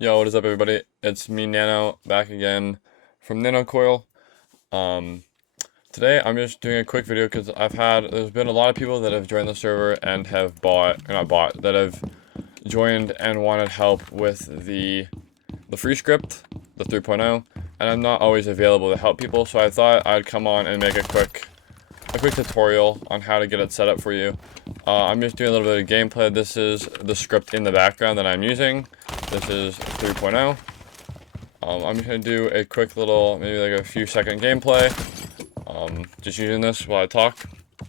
Yo, what is up, everybody? It's me, Nano, back again from NANOCOIL. Um, Today I'm just doing a quick video because there's been a lot of people that have joined the server and have that have joined and wanted help with the free script, the 3.0, and I'm not always available to help people, so I thought I'd come on and make a quick tutorial on how to get it set up for you. I'm just doing a little bit of gameplay. This is the script in the background that I'm using. This is 3.0. I'm just going to do a quick little, maybe like a few second gameplay. Just using this while I talk.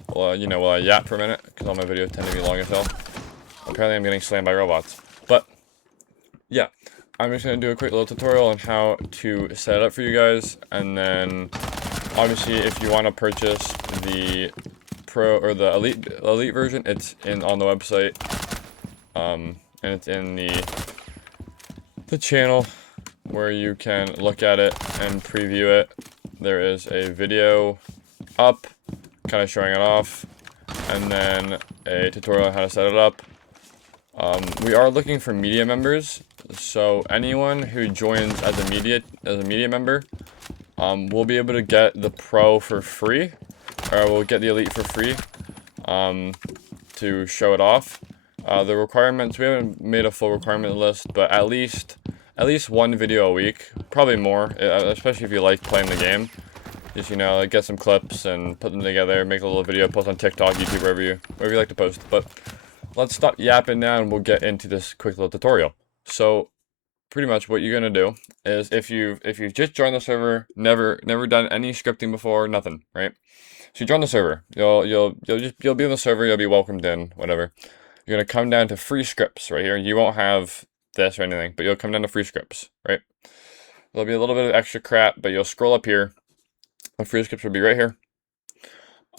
While I yap for a minute, because all my videos tend to be long as hell. Apparently I'm getting slammed by robots. But, yeah. I'm just going to do a quick little tutorial on how to set it up for you guys. And then, obviously, if you want to purchase the Pro, or the Elite version, it's on the website. And it's in the channel where you can look at it and preview it. There is a video up, kind of showing it off, and then a tutorial on how to set it up. We are looking for media members, so anyone who joins as a media member, will be able to get the Pro for free, or we'll get the Elite for free, to show it off. The requirements, we haven't made a full requirement list, but at least one video a week, probably more, especially if you like playing the game. Just, like get some clips and put them together, make a little video, post on TikTok, YouTube, wherever you like to post. But let's stop yapping now and we'll get into this quick little tutorial. So pretty much what you're gonna do is if you've just joined the server, never done any scripting before, nothing, right? So you join the server, you'll be in the server, you'll be welcomed in, whatever. You're gonna come down to free scripts right here. You won't have this or anything, but you'll come down to free scripts, right? There'll be a little bit of extra crap, but you'll scroll up here. The free scripts will be right here.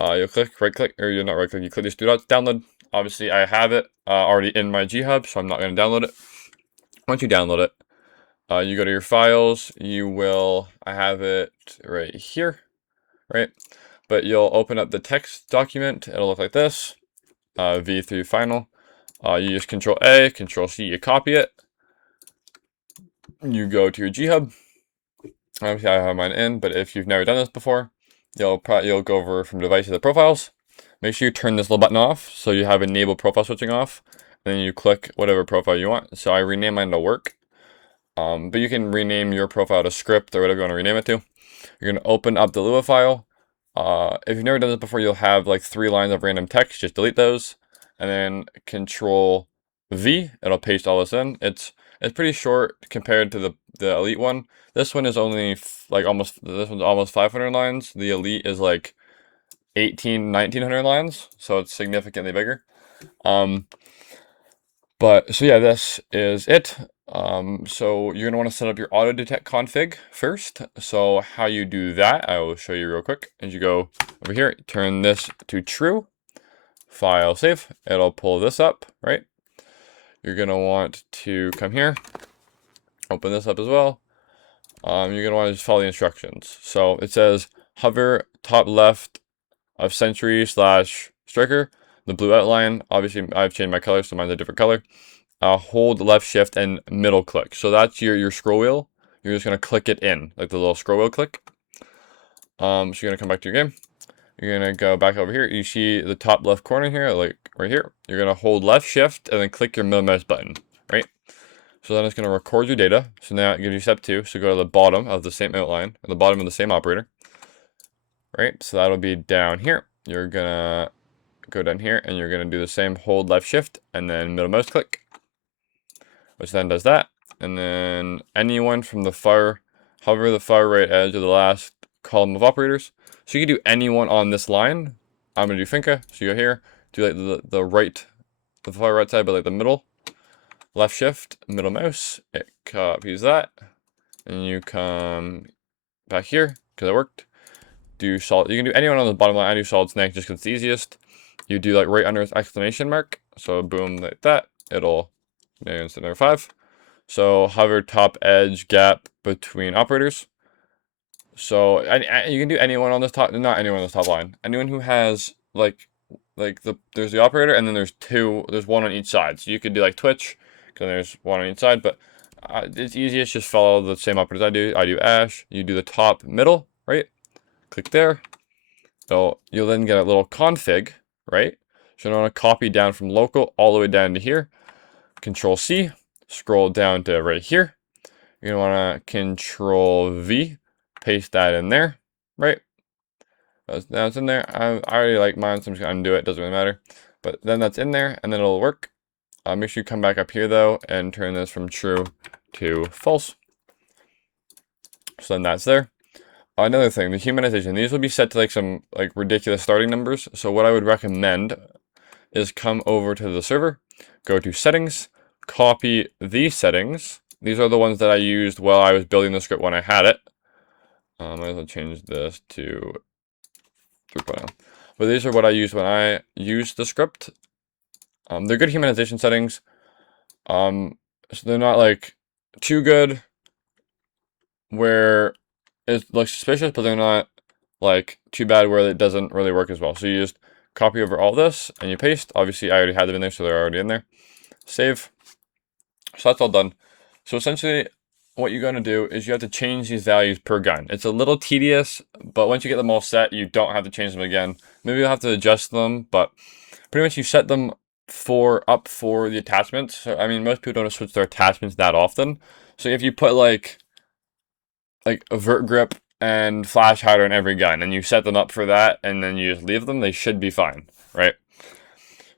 You'll right click, or you're not right click, you click these two dots, download. Obviously, I have it already in my G-Hub, so I'm not going to download it. Once you download it, you go to your files. I have it right here, right? But you'll open up the text document. It'll look like this, V3 final. You use Control A, Control C, you copy it. You go to your G-Hub. Obviously, I have mine in, but if you've never done this before, you'll go over from devices to profiles. Make sure you turn this little button off, so you have enable profile switching off, and then you click whatever profile you want. So I rename mine to work, but you can rename your profile to script or whatever you want to rename it to. You're going to open up the Lua file. If you've never done this before, you'll have like 3 lines of random text. Just delete those, and then Control V. It'll paste all this in. It's pretty short compared to the Elite one. This one is only this one's almost 500 lines. The Elite is like 1900 lines, so it's significantly bigger. So yeah, this is it. So you're gonna want to set up your auto detect config first. So how you do that, I will show you real quick. As you go over here, turn this to true, file save. It'll pull this up, right? You're gonna want to come here, open this up as well. You're gonna want to just follow the instructions. So it says hover top left of Sentry / Striker, the blue outline. Obviously, I've changed my color, so mine's a different color. Hold left shift and middle click. So that's your scroll wheel. You're just gonna click it in, like the little scroll wheel click. So you're gonna come back to your game. You're gonna go back over here. You see the top left corner here, like right here. You're gonna hold left shift and then click your middle mouse button, right? So then it's going to record your data. So now it gives you step 2. So go to the bottom of the same outline, or the bottom of the same operator. Right, so that'll be down here. You're going to go down here, and you're going to do the same hold left shift, and then middle mouse click. Which then does that. And then anyone from hover the far right edge of the last column of operators. So you can do anyone on this line. I'm going to do Finca. So you go here, do like the far right side, but like the middle. Left shift, middle mouse, it copies that, and you come back here, because it worked. Do solid, you can do anyone on the bottom line. I do solid snake just because it's the easiest. You do like right under its exclamation mark, so boom, like that, it'll, instead number 5. So hover top edge gap between operators. So you can do anyone on this top, not anyone on this top line. Anyone who has there's the operator, and then there's one on each side. So you could do like Twitch, because there's one on each side, but it's easiest, just follow the same operators I do. I do ash, you do the top middle, right? Click there. So you'll then get a little config, right? So you want to copy down from local all the way down to here. Control C, scroll down to right here. You're going to want to Control V, paste that in there, right? Now it's in there. I already like mine, so I'm just going to undo it. Doesn't really matter. But then that's in there, and then it'll work. Make sure you come back up here, though, and turn this from true to false. So then that's there. Another thing, the humanization. These will be set to like some like ridiculous starting numbers. So what I would recommend is come over to the server, go to settings, copy these settings. These are the ones that I used while I was building the script when I had it. I might as well change this to 3.0. But these are what I used when I used the script. They're good humanization settings. So they're not like too good where it looks suspicious, but they're not like too bad where it doesn't really work as well. So you just copy over all this and you paste. Obviously I already had them in there, so they're already in there. Save. So that's all done. So essentially what you're going to do is you have to change these values per gun. It's a little tedious, but once you get them all set, you don't have to change them again. Maybe you'll have to adjust them, but pretty much you set them up for the attachments. So I mean, most people don't switch their attachments that often. So if you put like a vert grip and flash hider in every gun, and you set them up for that, and then you just leave them, they should be fine, right?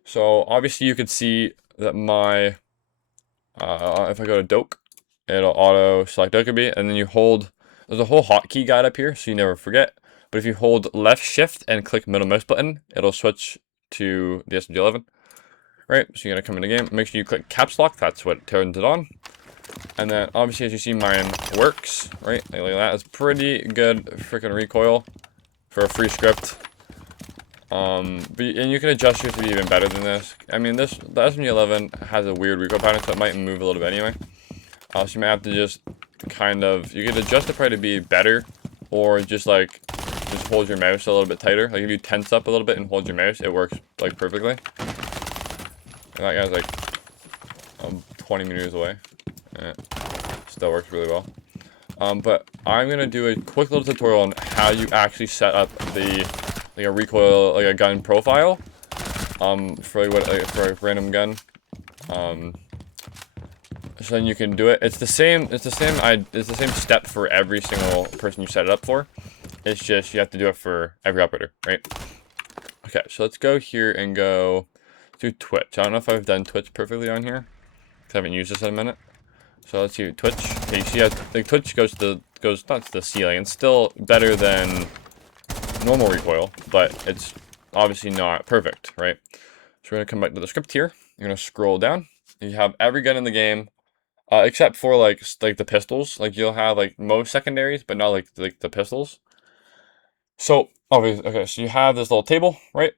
So obviously you could see that my, if I go to Doke, it'll auto select Dokkaebi, and then you hold, there's a whole hotkey guide up here, so you never forget. But if you hold left shift and click middle mouse button, it'll switch to the SMG11, right? So you're gonna come in the game, make sure you click caps lock, that's what turns it on. And then obviously as you see mine works, right? Like that. It's pretty good freaking recoil for a free script. And you can adjust yours to be even better than this. I mean the SMG11 has a weird recoil pattern, so it might move a little bit anyway. So you might have to just kind of, you can adjust it probably to be better, or just hold your mouse a little bit tighter. Like if you tense up a little bit and hold your mouse, it works like perfectly. And that guy's like 20 meters away. Still works really well. But I'm gonna do a quick little tutorial on how you actually set up a recoil, like a gun profile, for for a random gun. So then you can do it. It's the same step for every single person you set it up for. It's just you have to do it for every operator, right? Okay, so let's go here and go to Twitch. I don't know if I've done Twitch perfectly on here, because I haven't used this in a minute. So let's see, Twitch. Okay, you see how the Twitch goes not to the ceiling. It's still better than normal recoil, but it's obviously not perfect, right? So we're gonna come back to the script here. You're gonna scroll down. You have every gun in the game, except for like the pistols. Like you'll have like most secondaries, but not like the pistols. So obviously, okay, so you have this little table, right?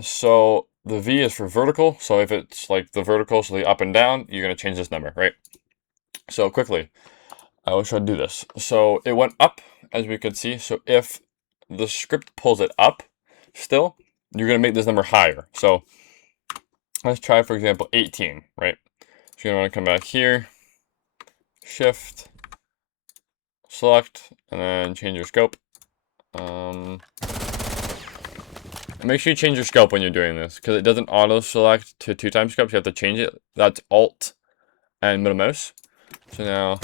So the V is for vertical. So if it's like the vertical, so the up and down, you're gonna change this number, right? So quickly, I will try to do this. So it went up, as we could see. So if the script pulls it up still, you're going to make this number higher. So let's try, for example, 18, right? So you're going to want to come back here, shift, select, and then change your scope. Make sure you change your scope when you're doing this, because it doesn't auto-select to 2x scopes. You have to change it. That's Alt and middle mouse. So now,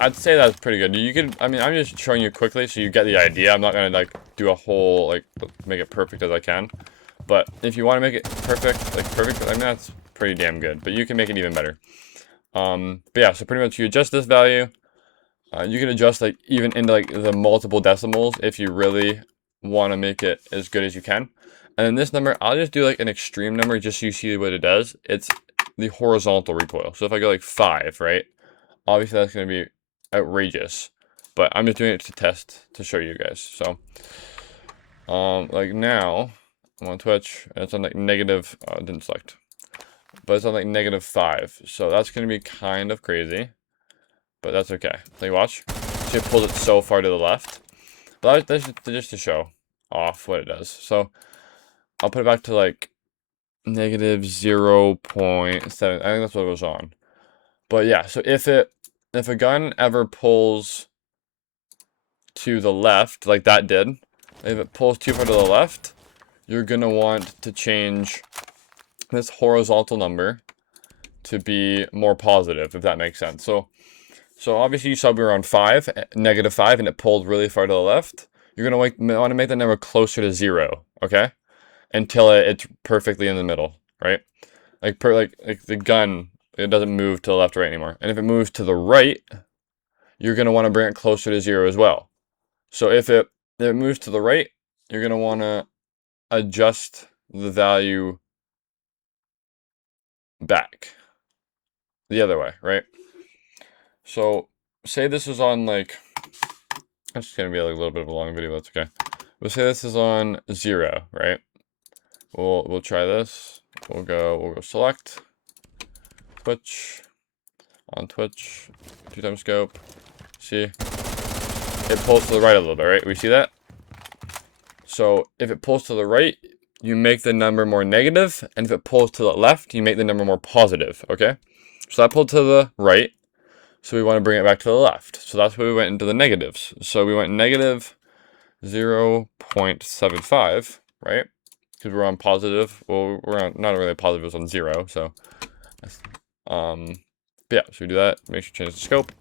I'd say that's pretty good. You could, I mean, I'm just showing you quickly so you get the idea. I'm not gonna like do a whole, make it perfect as I can. But if you want to make it perfect, I mean, that's pretty damn good. But you can make it even better. But yeah, so pretty much you adjust this value. You can adjust like even into like the multiple decimals if you really want to make it as good as you can. And then this number, I'll just do like an extreme number just so you see what it does. It's the horizontal recoil. So if I go like 5, right? Obviously that's going to be outrageous, but I'm just doing it to test to show you guys. So, like now I'm on Twitch and it's on like negative, didn't select, but it's on like -5. So that's going to be kind of crazy, but that's okay. So you watch, she pulled it so far to the left, but that's just to show off what it does. So I'll put it back to like -0.7. I think that's what it was on. But yeah, so if a gun ever pulls to the left, like that did, if it pulls too far to the left, you're gonna want to change this horizontal number to be more positive, if that makes sense. So obviously you saw we were on 5, -5, and it pulled really far to the left. You're gonna want to make that number closer to 0, okay? Until it's perfectly in the middle, right? Like the gun, it doesn't move to the left or right anymore. And if it moves to the right, you're gonna want to bring it closer to 0 as well. So if it moves to the right, you're gonna want to adjust the value back the other way, right? So say this is on like, it's just gonna be like a little bit of a long video, that's okay. We'll say this is on 0, right? We'll try this. We'll go select Twitch, on Twitch, 2x scope. See, it pulls to the right a little bit, right? We see that? So if it pulls to the right, you make the number more negative, and if it pulls to the left, you make the number more positive, okay? So that pulled to the right, so we want to bring it back to the left. So that's why we went into the negatives. So we went negative 0.75, right? Because we're on positive. Well, we're on, not really positive, it was on 0, so. But yeah, so we do that, make sure to change the scope.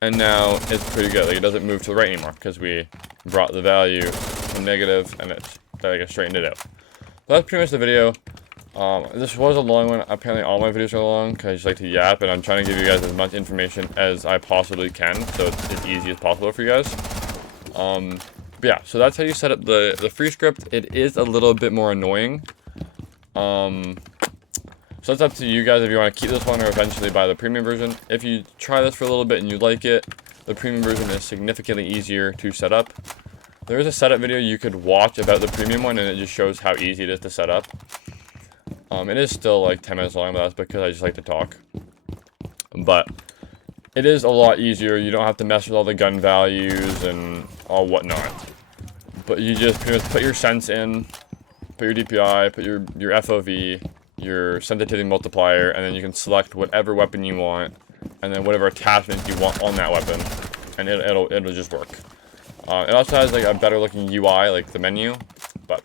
And now it's pretty good, like it doesn't move to the right anymore, because we brought the value to negative, and it's, like, it straightened it out. So that's pretty much the video. This was a long one. Apparently all my videos are long because I just like to yap, and I'm trying to give you guys as much information as I possibly can, so it's as easy as possible for you guys. But yeah, so that's how you set up the free script. It is a little bit more annoying. So it's up to you guys if you want to keep this one or eventually buy the premium version. If you try this for a little bit and you like it, the premium version is significantly easier to set up. There is a setup video you could watch about the premium one, and it just shows how easy it is to set up. It is still like 10 minutes long, but that's because I just like to talk. But it is a lot easier. You don't have to mess with all the gun values and all whatnot. But you just pretty much put your sense in, put your DPI, put your FOV, your sensitivity multiplier, and then you can select whatever weapon you want, and then whatever attachments you want on that weapon, and it'll just work. It also has like a better looking UI, like the menu, but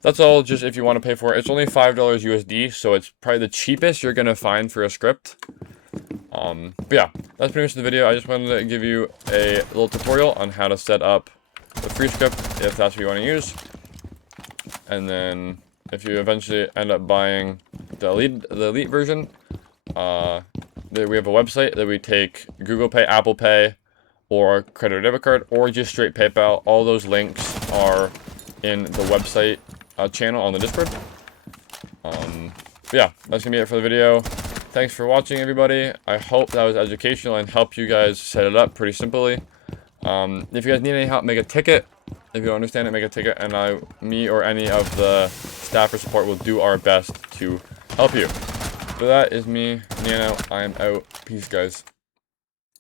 that's all just if you want to pay for it. It's only $5 USD, so it's probably the cheapest you're going to find for a script. But yeah, that's pretty much the video. I just wanted to give you a little tutorial on how to set up the free script, if that's what you want to use. And then, if you eventually end up buying the Elite version, we have a website that we take Google Pay, Apple Pay, or credit or debit card, or just straight PayPal. All those links are in the website channel on the Discord. Yeah, that's gonna be it for the video. Thanks for watching, everybody. I hope that was educational and helped you guys set it up pretty simply. If you guys need any help, make a ticket. If you don't understand it, make a ticket, and me or any of the staff or support will do our best to help you. So that is me, Nano. I'm out. Peace, guys.